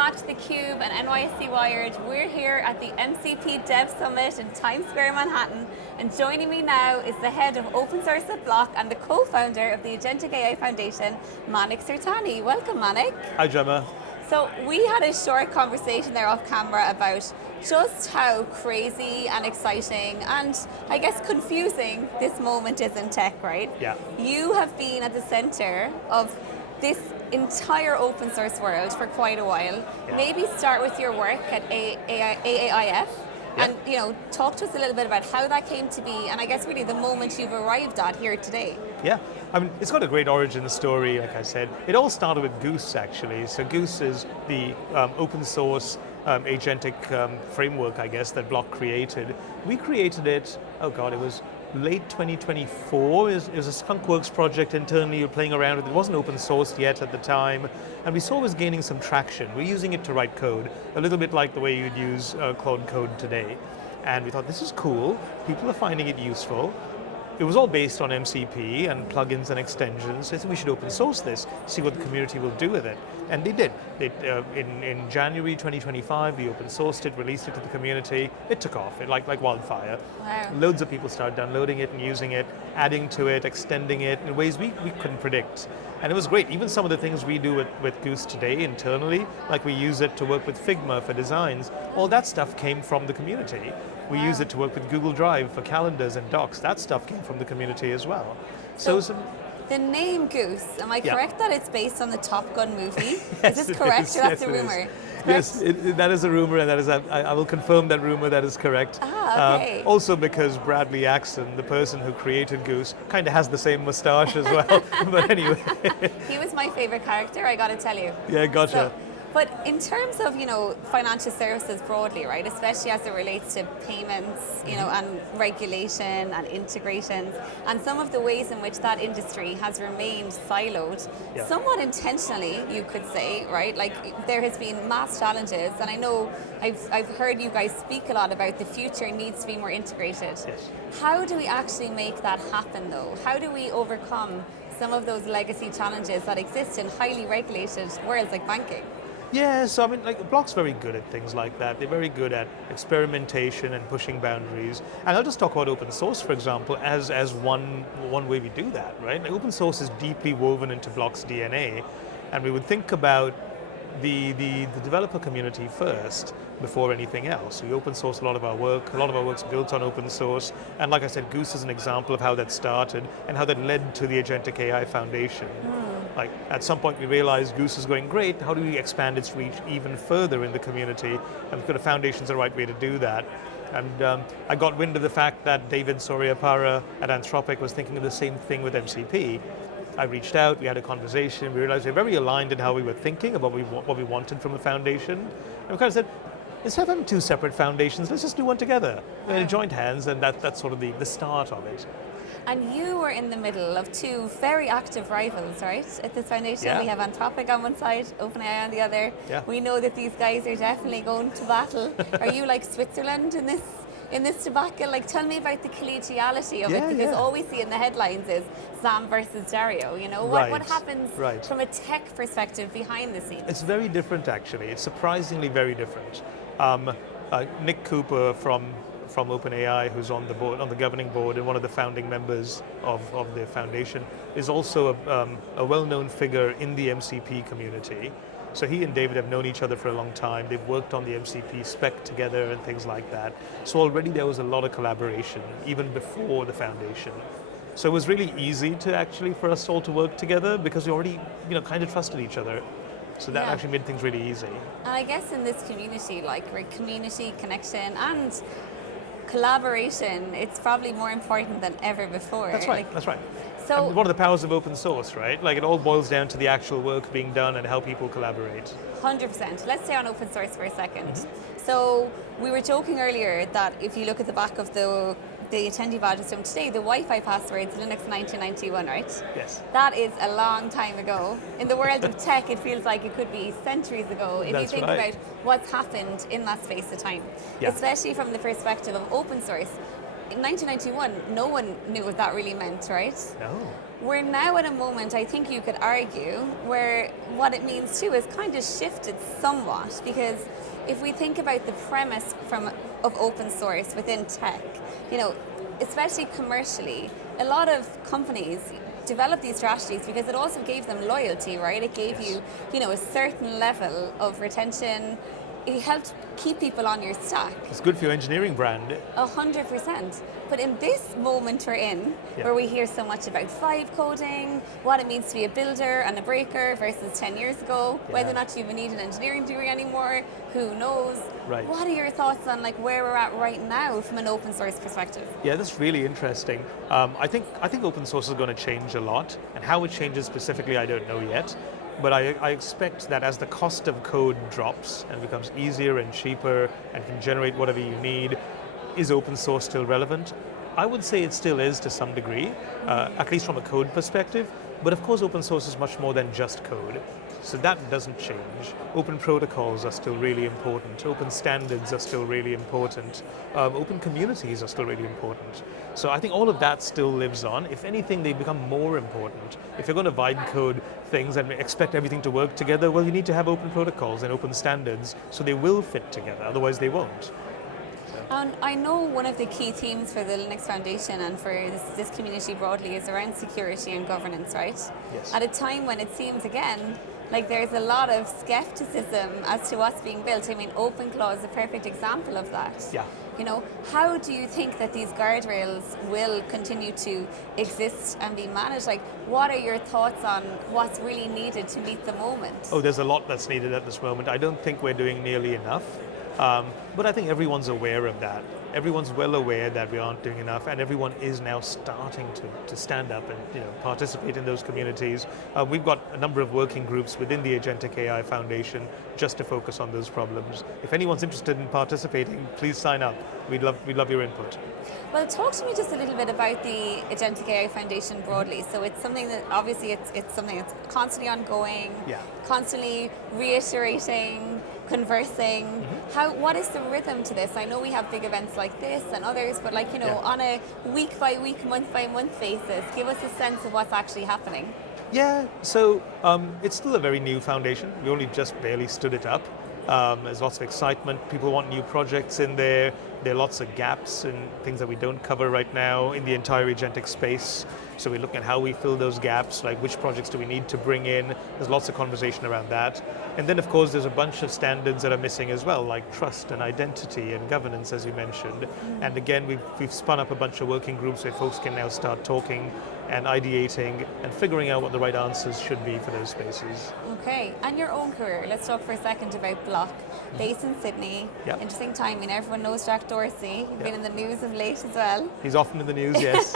back to theCUBE and NYSE Wired. We're here at the MCP Dev Summit in Times Square, Manhattan, and joining me now is the head of open source at Block and the co-founder of the Agentic AI Foundation, Manik Surtani. Welcome, Manik. Hi, Gemma. So we had a short conversation there off camera about just how crazy and exciting and I guess confusing this moment is in tech, right? Yeah. You have been at the center of this entire open source world for quite a while. Yeah. Maybe start with your work at AAIF and talk to us a little bit about how that came to be and I guess really the moment you've arrived at here today. Yeah, I mean, it's got a great origin story, like I said. It all started with Goose, actually. So Goose is the open source agentic framework, I guess, that Block created. We created it, oh God, it was late 2024. It was a skunkworks project internally. We were playing around with it. It wasn't open sourced yet at the time. And we saw it was gaining some traction. We're using it to write code, a little bit like the way you'd use Claude Code today. And we thought, this is cool. People are finding it useful. It was all based on MCP and plugins and extensions. So I think we should open source this, see what the community will do with it. And they did. In January 2025, we open sourced it, released it to the community. It took off, like wildfire. Wow. Loads of people started downloading it and using it, adding to it, extending it in ways we couldn't predict. And it was great. Even some of the things we do with Goose today internally, like we use it to work with Figma for designs, all that stuff came from the community. We use it to work with Google Drive for calendars and docs. That stuff came from the community as well. So the name Goose, am I correct that it's based on the Top Gun movie? Yes, is this correct or that's a rumor? Yes, that is a rumor, and that is I will confirm that rumor. That is correct. Okay. Also because Bradley Axton, the person who created Goose, kind of has the same mustache as well. But anyway, he was my favorite character, I got to tell you. Yeah, gotcha. But in terms of financial services broadly, right, especially as it relates to payments, and regulation and integrations, and some of the ways in which that industry has remained siloed, somewhat intentionally, you could say, right? Like there has been mass challenges, and I know I've heard you guys speak a lot about the future needs to be more integrated. Yes. How do we actually make that happen, though? How do we overcome some of those legacy challenges that exist in highly regulated worlds like banking? Yeah, so I mean, Block's very good at things like that. They're very good at experimentation and pushing boundaries. And I'll just talk about open source, for example, as one way we do that, right? Like, open source is deeply woven into Block's DNA, and we would think about the developer community first before anything else. We open source a lot of our work. A lot of our work's built on open source. And like I said, Goose is an example of how that started and how that led to the Agentic AI Foundation. Like at some point we realized Goose is going great, how do we expand its reach even further in the community? And the foundation's the right way to do that. And I got wind of the fact that David Soria Parra at Anthropic was thinking of the same thing with MCP. I reached out, we had a conversation, we realized we were very aligned in how we were thinking about what we wanted from the foundation. And we kind of said, instead of having two separate foundations, let's just do one together. And joined hands, and that's sort of the start of it. And you were in the middle of two very active rivals, right? At this foundation, we have Anthropic on one side, OpenAI on the other. Yeah. We know that these guys are definitely going to battle. Are you like Switzerland in this debacle? Like, tell me about the collegiality of it, because all we see in the headlines is Sam versus Dario. What happens from a tech perspective behind the scenes? It's very different, actually. It's surprisingly very different. Nick Cooper from OpenAI, who's on the board, on the governing board, and one of the founding members of the foundation, is also a well-known figure in the MCP community. So he and David have known each other for a long time. They've worked on the MCP spec together and things like that. So already there was a lot of collaboration, even before the foundation. So it was really easy for us all to work together because we already, kind of trusted each other. So that actually made things really easy. And I guess in this community, community connection and collaboration, it's probably more important than ever before. That's right, that's right. So and one of the powers of open source, right? Like it all boils down to the actual work being done and how people collaborate. 100%. Let's stay on open source for a second. So we were joking earlier that if you look at the back of the attendee badges from today, the Wi-Fi password's Linux 1991, right? Yes. That is a long time ago. In the world of tech, it feels like it could be centuries ago if you think about what's happened in that space of time, especially from the perspective of open source. in 1991, no one knew what that really meant, right? No. We're now at a moment, I think you could argue, where what it means too has kind of shifted somewhat, because if we think about the premise of open source within tech, especially commercially, a lot of companies develop these strategies because it also gave them loyalty, right? It gave you, a certain level of retention. It helped keep people on your stack. It's good for your engineering brand. 100%. But in this moment we're in, where we hear so much about vibe coding, what it means to be a builder and a breaker versus 10 years ago, whether or not you even need an engineering degree anymore, who knows? Right. What are your thoughts on where we're at right now from an open source perspective? Yeah, that's really interesting. I think open source is going to change a lot, and how it changes specifically, I don't know yet. But I expect that as the cost of code drops and becomes easier and cheaper and can generate whatever you need, is open source still relevant? I would say it still is to some degree, at least from a code perspective. But of course, open source is much more than just code. So that doesn't change. Open protocols are still really important. Open standards are still really important. Open communities are still really important. So I think all of that still lives on. If anything, they become more important. If you're going to vibe code things and expect everything to work together, well, you need to have open protocols and open standards so they will fit together, otherwise they won't. And I know one of the key themes for the Linux Foundation and for this community broadly is around security and governance, right? Yes. At a time when it seems, again, like there's a lot of skepticism as to what's being built. I mean, OpenClaw is a perfect example of that. Yeah. How do you think that these guardrails will continue to exist and be managed? What are your thoughts on what's really needed to meet the moment? Oh, there's a lot that's needed at this moment. I don't think we're doing nearly enough. But I think everyone's aware of that. Everyone's well aware that we aren't doing enough, and everyone is now starting to stand up and participate in those communities. We've got a number of working groups within the Agentic AI Foundation just to focus on those problems. If anyone's interested in participating, please sign up. We'd love your input. Well, talk to me just a little bit about the Agentic AI Foundation broadly. So it's something that obviously it's something that's constantly ongoing, constantly reiterating, conversing. Mm-hmm. What is the rhythm to this? I know we have big events like this and others, but on a week by week, month by month basis, give us a sense of what's actually happening. Yeah, so it's still a very new foundation. We only just barely stood it up. There's lots of excitement. People want new projects in there. There are lots of gaps and things that we don't cover right now in the entire agentic space. So we're looking at how we fill those gaps, like which projects do we need to bring in. There's lots of conversation around that. And then of course there's a bunch of standards that are missing as well, like trust and identity and governance, as you mentioned. And again, we've spun up a bunch of working groups where folks can now start talking and ideating and figuring out what the right answers should be for those spaces. Okay, and your own career. Let's talk for a second about Block, based in Sydney. Yep. Interesting timing. Everyone knows Jack Dorsey. You've been in the news of late as well. He's often in the news, yes.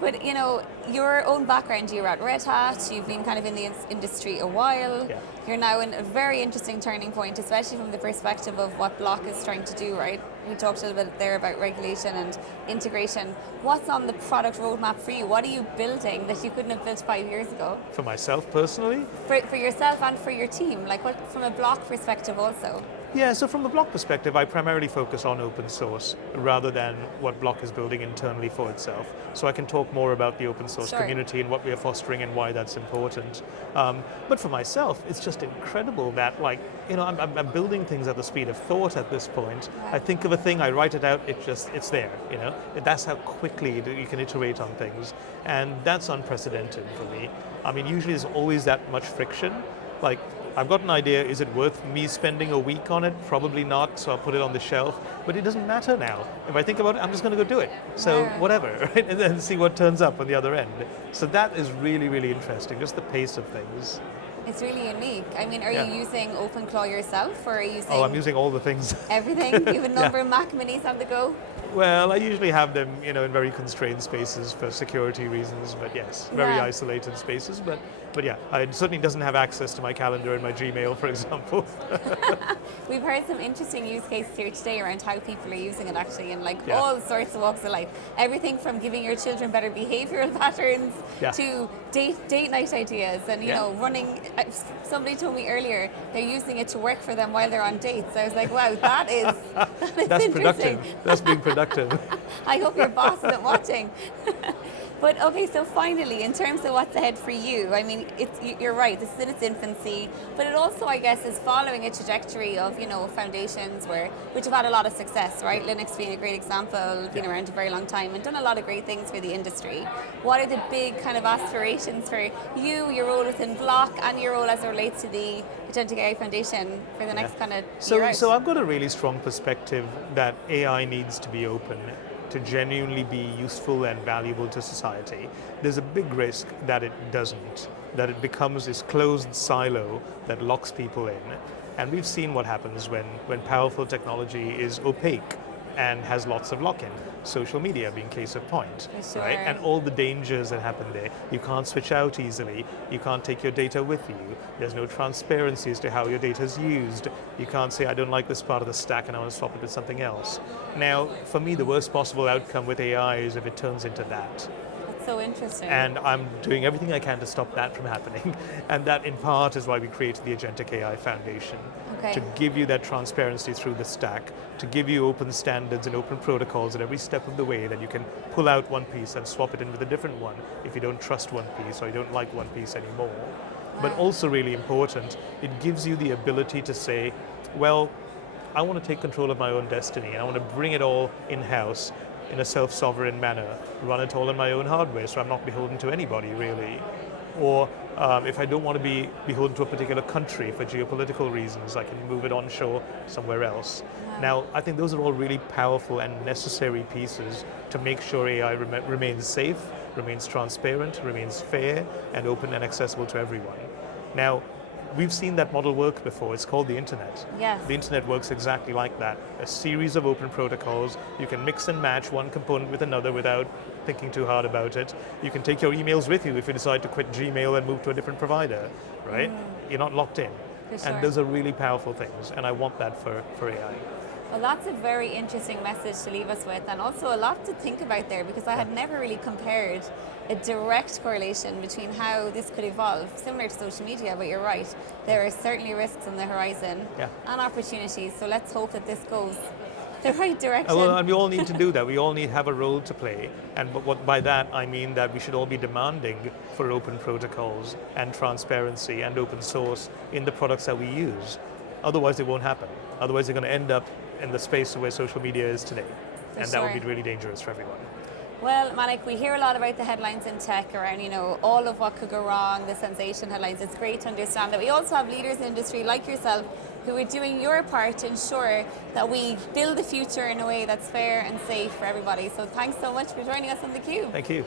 But your own background, you were at Red Hat, you've been kind of in the industry a while. Yeah. You're now in a very interesting turning point, especially from the perspective of what Block is trying to do, right? We talked a little bit there about regulation and integration. What's on the product roadmap for you? What are you building that you couldn't have built 5 years ago? For myself personally? For yourself and for your team, from a Block perspective also? Yeah, so from the Block perspective, I primarily focus on open source rather than what Block is building internally for itself. So I can talk more about the open source community and what we are fostering and why that's important. But for myself, it's just incredible that I'm building things at the speed of thought at this point. Wow. I think of a thing, I write it out, it's there, That's how quickly you can iterate on things. And that's unprecedented for me. I mean, usually there's always that much friction. I've got an idea, is it worth me spending a week on it? Probably not, so I'll put it on the shelf. But it doesn't matter now. If I think about it, I'm just going to go do it. So whatever, right? And then see what turns up on the other end. So that is really, really interesting, just the pace of things. It's really unique. I mean, are you using OpenClaw yourself, or are you using... Oh, I'm using all the things. Everything? You have a number of Mac Minis on the go? Well, I usually have them, in very constrained spaces for security reasons, but yes, very isolated spaces. But yeah, it certainly doesn't have access to my calendar and my Gmail, for example. We've heard some interesting use cases here today around how people are using it actually in all sorts of walks of life. Everything from giving your children better behavioral patterns to date night ideas and, running. Somebody told me earlier they're using it to work for them while they're on dates. I was like, wow, that is That's interesting. productive. That's being productive. productive. I hope your boss isn't watching. But okay, so finally, in terms of what's ahead for you, I mean, you're right, this is in its infancy, but it also, I guess, is following a trajectory of, foundations which have had a lot of success, right? Linux being a great example, been around a very long time and done a lot of great things for the industry. What are the big kind of aspirations for you, your role within Block, and your role as it relates to the Agentic AI Foundation for the next kind of year out? So I've got a really strong perspective that AI needs to be open to genuinely be useful and valuable to society. There's a big risk that it doesn't, that it becomes this closed silo that locks people in. And we've seen what happens when powerful technology is opaque and has lots of lock-in. Social media being case of point, Sure. right? And all the dangers that happen there. You can't switch out easily. You can't take your data with you. There's no transparency as to how your data is used. You can't say, I don't like this part of the stack and I want to swap it with something else. Now, for me, the worst possible outcome with AI is if it turns into that. So interesting. And I'm doing everything I can to stop that from happening. And that in part is why we created the Agentic AI Foundation. Okay. To give you that transparency through the stack, to give you open standards and open protocols at every step of the way that you can pull out one piece and swap it in with a different one if you don't trust one piece or you don't like one piece anymore. Wow. But also really important, it gives you the ability to say, well, I want to take control of my own destiny and I want to bring it all in-house in a self-sovereign manner, run it all in my own hardware so I'm not beholden to anybody really. Or if I don't want to be beholden to a particular country for geopolitical reasons, I can move it onshore somewhere else. Wow. Now, I think those are all really powerful and necessary pieces to make sure AI remains safe, remains transparent, remains fair, and open and accessible to everyone. Now, we've seen that model work before. It's called the internet. Yes. The internet works exactly like that. A series of open protocols. You can mix and match one component with another without thinking too hard about it. You can take your emails with you if you decide to quit Gmail and move to a different provider, right? You're not locked in. For sure. And those are really powerful things, and I want that for AI. Well, that's a very interesting message to leave us with, and also a lot to think about there, because I had never really compared a direct correlation between how this could evolve, similar to social media, but you're right, there are certainly risks on the horizon and opportunities, so let's hope that this goes the right direction. Well, and we all need to do that. We all need to have a role to play, and by that I mean that we should all be demanding for open protocols and transparency and open source in the products that we use. Otherwise it won't happen. Otherwise they're going to end up in the space where social media is today. And that would be really dangerous for everyone. Well, Manik, we hear a lot about the headlines in tech around, all of what could go wrong, the sensation headlines. It's great to understand that we also have leaders in the industry like yourself who are doing your part to ensure that we build the future in a way that's fair and safe for everybody. So thanks so much for joining us on theCUBE. Thank you.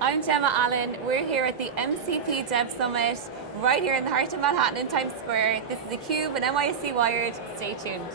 I'm Gemma Allen. We're here at the MCP Dev Summit, right here in the heart of Manhattan in Times Square. This is theCUBE and NYSE Wired. Stay tuned.